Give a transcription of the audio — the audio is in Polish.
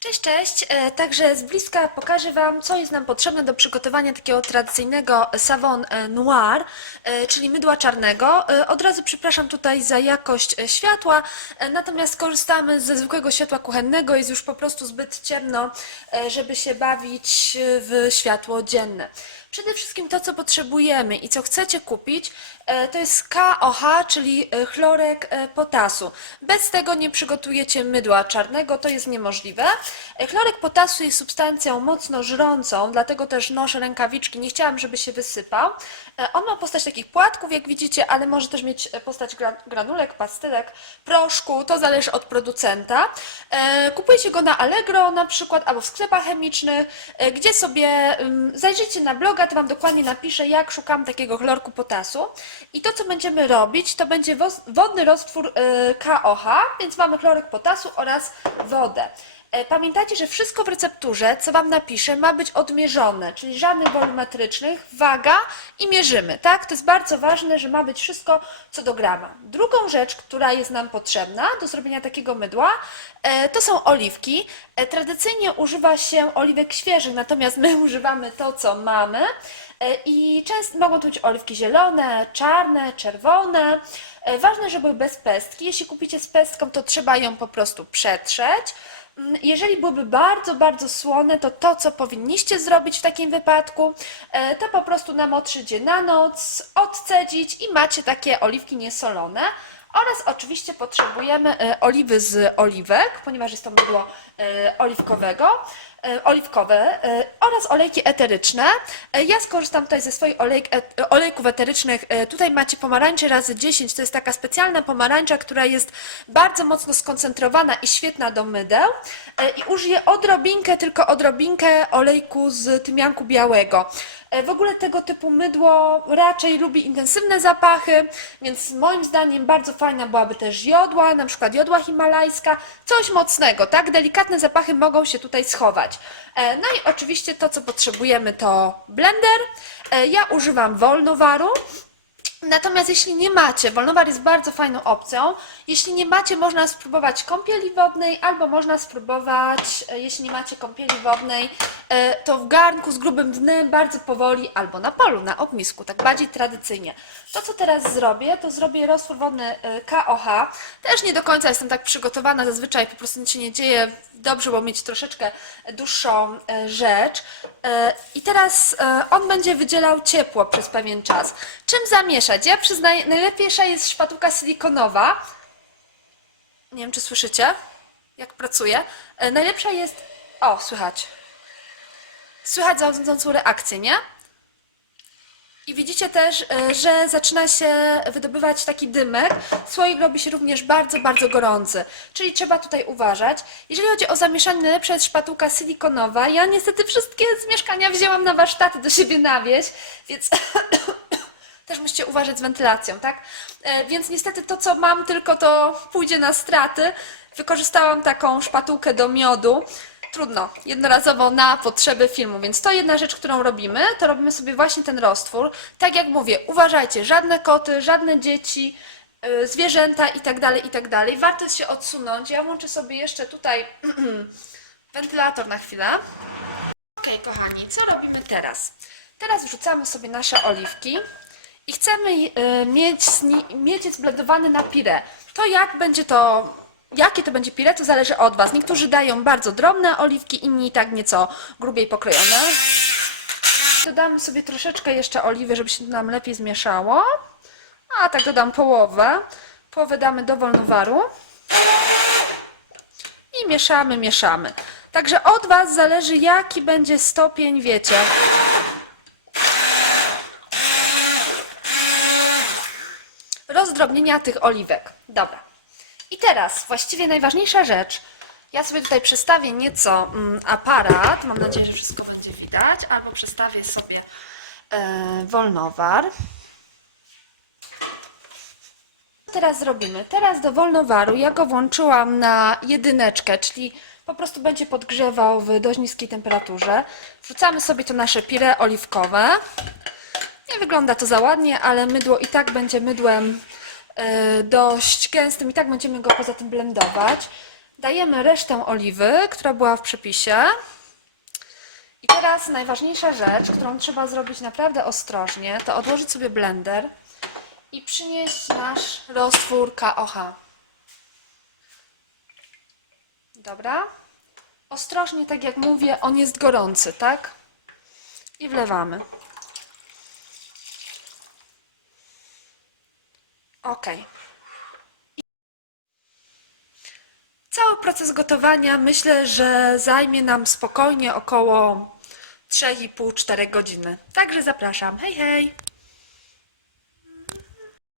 Cześć, cześć. E, Także z bliska pokażę Wam, co jest nam potrzebne do przygotowania takiego tradycyjnego savon e, noir, e, czyli mydła czarnego. Od razu przepraszam tutaj za jakość światła, natomiast korzystamy ze zwykłego światła kuchennego, jest już po prostu zbyt ciemno, żeby się bawić w światło dzienne. Przede wszystkim to, co potrzebujemy i co chcecie kupić, e, to jest KOH, czyli e, chlorek e, potasu. Bez tego nie przygotujecie mydła czarnego, to jest niemożliwe. Chlorek potasu jest substancją mocno żrącą, dlatego też noszę rękawiczki, nie chciałam, żeby się wysypał. On ma postać takich płatków, jak widzicie, ale może też mieć postać gra- granulek, pastelek, proszku, to zależy od producenta. Kupujecie go na Allegro na przykład, albo w sklepach chemicznych, gdzie sobie ym, zajrzyjcie na bloga, Wam dokładnie napiszę, jak szukam takiego chlorku potasu. I to, co będziemy robić, to będzie wodny roztwór e, KOH, więc mamy chlorek potasu oraz wodę. E, Pamiętajcie, że wszystko w recepturze, co Wam napiszę, ma być odmierzone, czyli żadnych wolumetrycznych, waga i mierzymy, tak? To jest bardzo ważne, że ma być wszystko co do grama. Drugą rzecz, która jest nam potrzebna do zrobienia takiego mydła, e, to są oliwki. E, Tradycyjnie używa się oliwek świeżych, natomiast my używamy to, co mamy. I często mogą to być oliwki zielone, czarne, czerwone. Ważne, żeby były bez pestki. Jeśli kupicie z pestką, to trzeba ją po prostu przetrzeć. Mm, Jeżeli byłyby bardzo, bardzo słone, to to, co powinniście zrobić w takim wypadku, e, to po prostu namoczyć je na noc, odcedzić i macie takie oliwki niesolone. Oraz oczywiście potrzebujemy e, oliwy z oliwek, ponieważ jest to mydło e, oliwkowego, oliwkowe e, oraz olejki eteryczne. E, Ja skorzystam tutaj ze swoich olejk, olejków eterycznych. E, Tutaj macie pomarańcze razy 10. To jest taka specjalna pomarańcza, która jest bardzo mocno skoncentrowana i świetna do mydeł. E, I użyję odrobinkę, tylko odrobinkę olejku z tymianku białego. E, W ogóle tego typu mydło raczej lubi intensywne zapachy, więc moim zdaniem bardzo fajna byłaby też jodła, na przykład jodła himalajska, coś mocnego, tak? Delikatne zapachy mogą się tutaj schować. E, No i oczywiście to, co potrzebujemy to blender. E, Ja używam Wolnowaru. Natomiast jeśli nie macie, Wolnowar jest bardzo fajną opcją. Jeśli nie macie, można spróbować kąpieli wodnej, albo można spróbować, e, jeśli nie macie kąpieli wodnej, to w garnku z grubym dnem, bardzo powoli, albo na polu, na ognisku, tak bardziej tradycyjnie. To, co teraz zrobię, to zrobię roztwór wodny e, KOH. Też nie do końca jestem tak przygotowana, zazwyczaj po prostu nic się nie dzieje. Dobrze było mieć troszeczkę dłuższą e, rzecz. E, I teraz e, on będzie wydzielał ciepło przez pewien czas. Czym zamieszać? Ja przyznaję, najlepsza jest szpatułka silikonowa. Nie wiem, czy słyszycie, jak pracuje. E, Najlepsza jest... O, słychać. Słychać zachodzącą reakcję, nie? I widzicie też, e, że zaczyna się wydobywać taki dymek. Słoik robi się również bardzo, bardzo gorący. Czyli trzeba tutaj uważać. Jeżeli chodzi o zamieszanie, najlepsza jest szpatułka silikonowa. Ja niestety wszystkie z mieszkania wzięłam na warsztaty do siebie na wieś, więc też musicie uważać z wentylacją, tak? E, Więc niestety to, co mam, tylko to pójdzie na straty. Wykorzystałam taką szpatułkę do miodu. Trudno, jednorazowo na potrzeby filmu, więc to jedna rzecz, którą robimy, to robimy sobie właśnie ten roztwór. Tak jak mówię, uważajcie, żadne koty, żadne dzieci, y, zwierzęta i tak dalej, i tak. Warto się odsunąć. Ja włączę sobie jeszcze tutaj wentylator na chwilę. Ok, kochani, co robimy teraz? Teraz wrzucamy sobie nasze oliwki i chcemy y, mieć, mieć je zblendowane na pire. To jak będzie to, jakie to będzie pire, to zależy od Was. Niektórzy dają bardzo drobne oliwki, inni tak nieco grubiej pokrojone. Dodamy sobie troszeczkę jeszcze oliwy, żeby się nam lepiej zmieszało. A tak dodam połowę. Połowę damy do wolnowaru. I mieszamy, mieszamy. Także od Was zależy, jaki będzie stopień, wiecie. Rozdrobnienia tych oliwek. Dobra. I teraz właściwie najważniejsza rzecz. Ja sobie tutaj przestawię nieco mm, aparat. Mam nadzieję, że wszystko będzie widać. Albo przestawię sobie e, wolnowar. Co teraz zrobimy? Teraz do wolnowaru ja go włączyłam na jedyneczkę, czyli po prostu będzie podgrzewał w dość niskiej temperaturze. Wrzucamy sobie to nasze pire oliwkowe. Nie wygląda to za ładnie, ale mydło i tak będzie mydłem dość gęstym i tak będziemy go poza tym blendować. Dajemy resztę oliwy, która była w przepisie. I teraz najważniejsza rzecz, którą trzeba zrobić naprawdę ostrożnie, to odłożyć sobie blender i przynieść nasz roztwór KOH. Dobra. Ostrożnie, tak jak mówię, on jest gorący, tak? I wlewamy. Ok. Cały proces gotowania myślę, że zajmie nam spokojnie około 3,5-4 godziny. Także zapraszam. Hej, hej!